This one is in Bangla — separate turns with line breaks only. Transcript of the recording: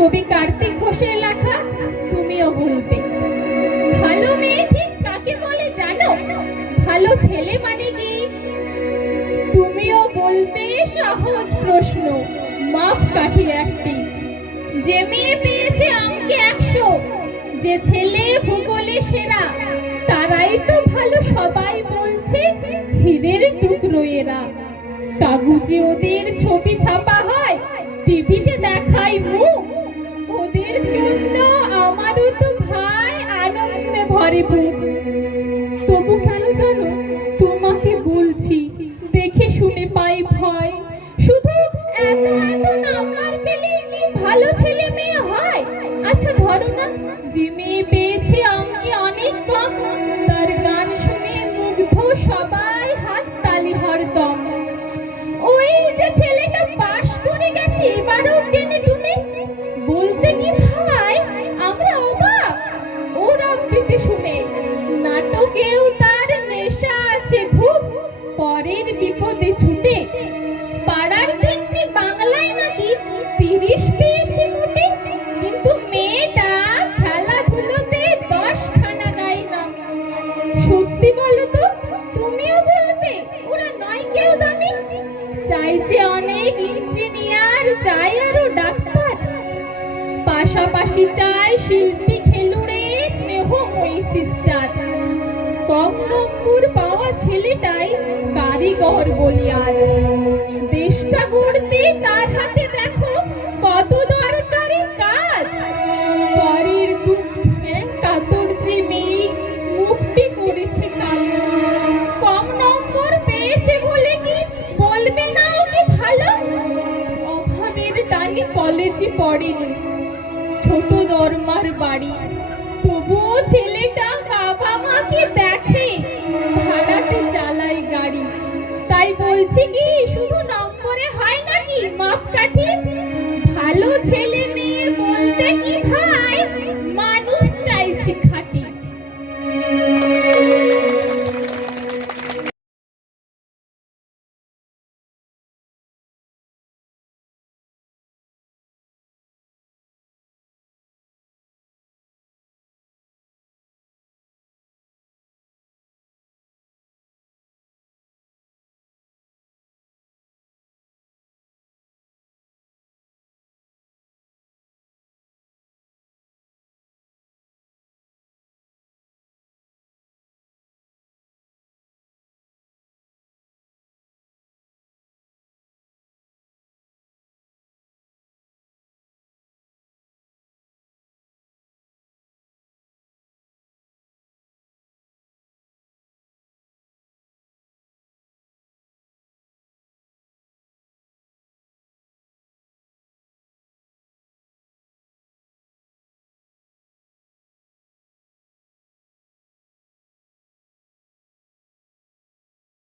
কবি কার্তিক ঘোষের লেখা, তুমিও বলবে। ভালো মেয়ে ঠিক কাকে বলে জানো? ভালো ছেলে মানে কি? তুমিও বলবে সহজ প্রশ্ন। মাপ কাঠি একটি। যে মেয়ে পেয়েছে অঙ্কে একশো, যে ছেলে ভূগোলে সেরা, তারাই তো ভালো সবাই বলছে, হীরের টুকরো এরা। কাগজে ওদের ছবি ছাপা হয় এত এত নাম্বার পেলে কি ভালো ছেলে মেয়ে হয়? আচ্ছা ধরো না। যে মেয়ে পেয়েছে অনেক কম, তার গান শুনে মুগ্ধ সবাই হাত তালি হরদম ওই যে ছেলেটা পাশ করে গেছে, এবারও টেনে টুনে। বলতে কি ভাই, আমরা অবাক। ওর আবৃত্তি শুনে, নাটকেও তার নেশা আছে খুব। পরের বিপদে ছুটে সত্যি বলো তো, তুমিও বলবে, ওরা নয় কেউ দামি? চাইছে অনেক ইঞ্জিনিয়ার চাই আরও ডাক্তার। পাশাপাশি চাই শিল্পী খেলুড়ে, স্নেহময়ী সিস্টার কম নম্বর পাওয়া ছেলেটাই কারিগর বলি আজ। দেশটা গড়তে তার হাতে দেখো কত দরকারি কাজ। পরের দুঃখে কাতর যে মেয়ে কম নম্বর পেয়েছে বলে কি বলবে না ভালো? অভাবের টানে কলেজে পড়েনি। ছোট দরমার বাড়ি। তবুও ছেলেটা বাবা মাকে দেখে।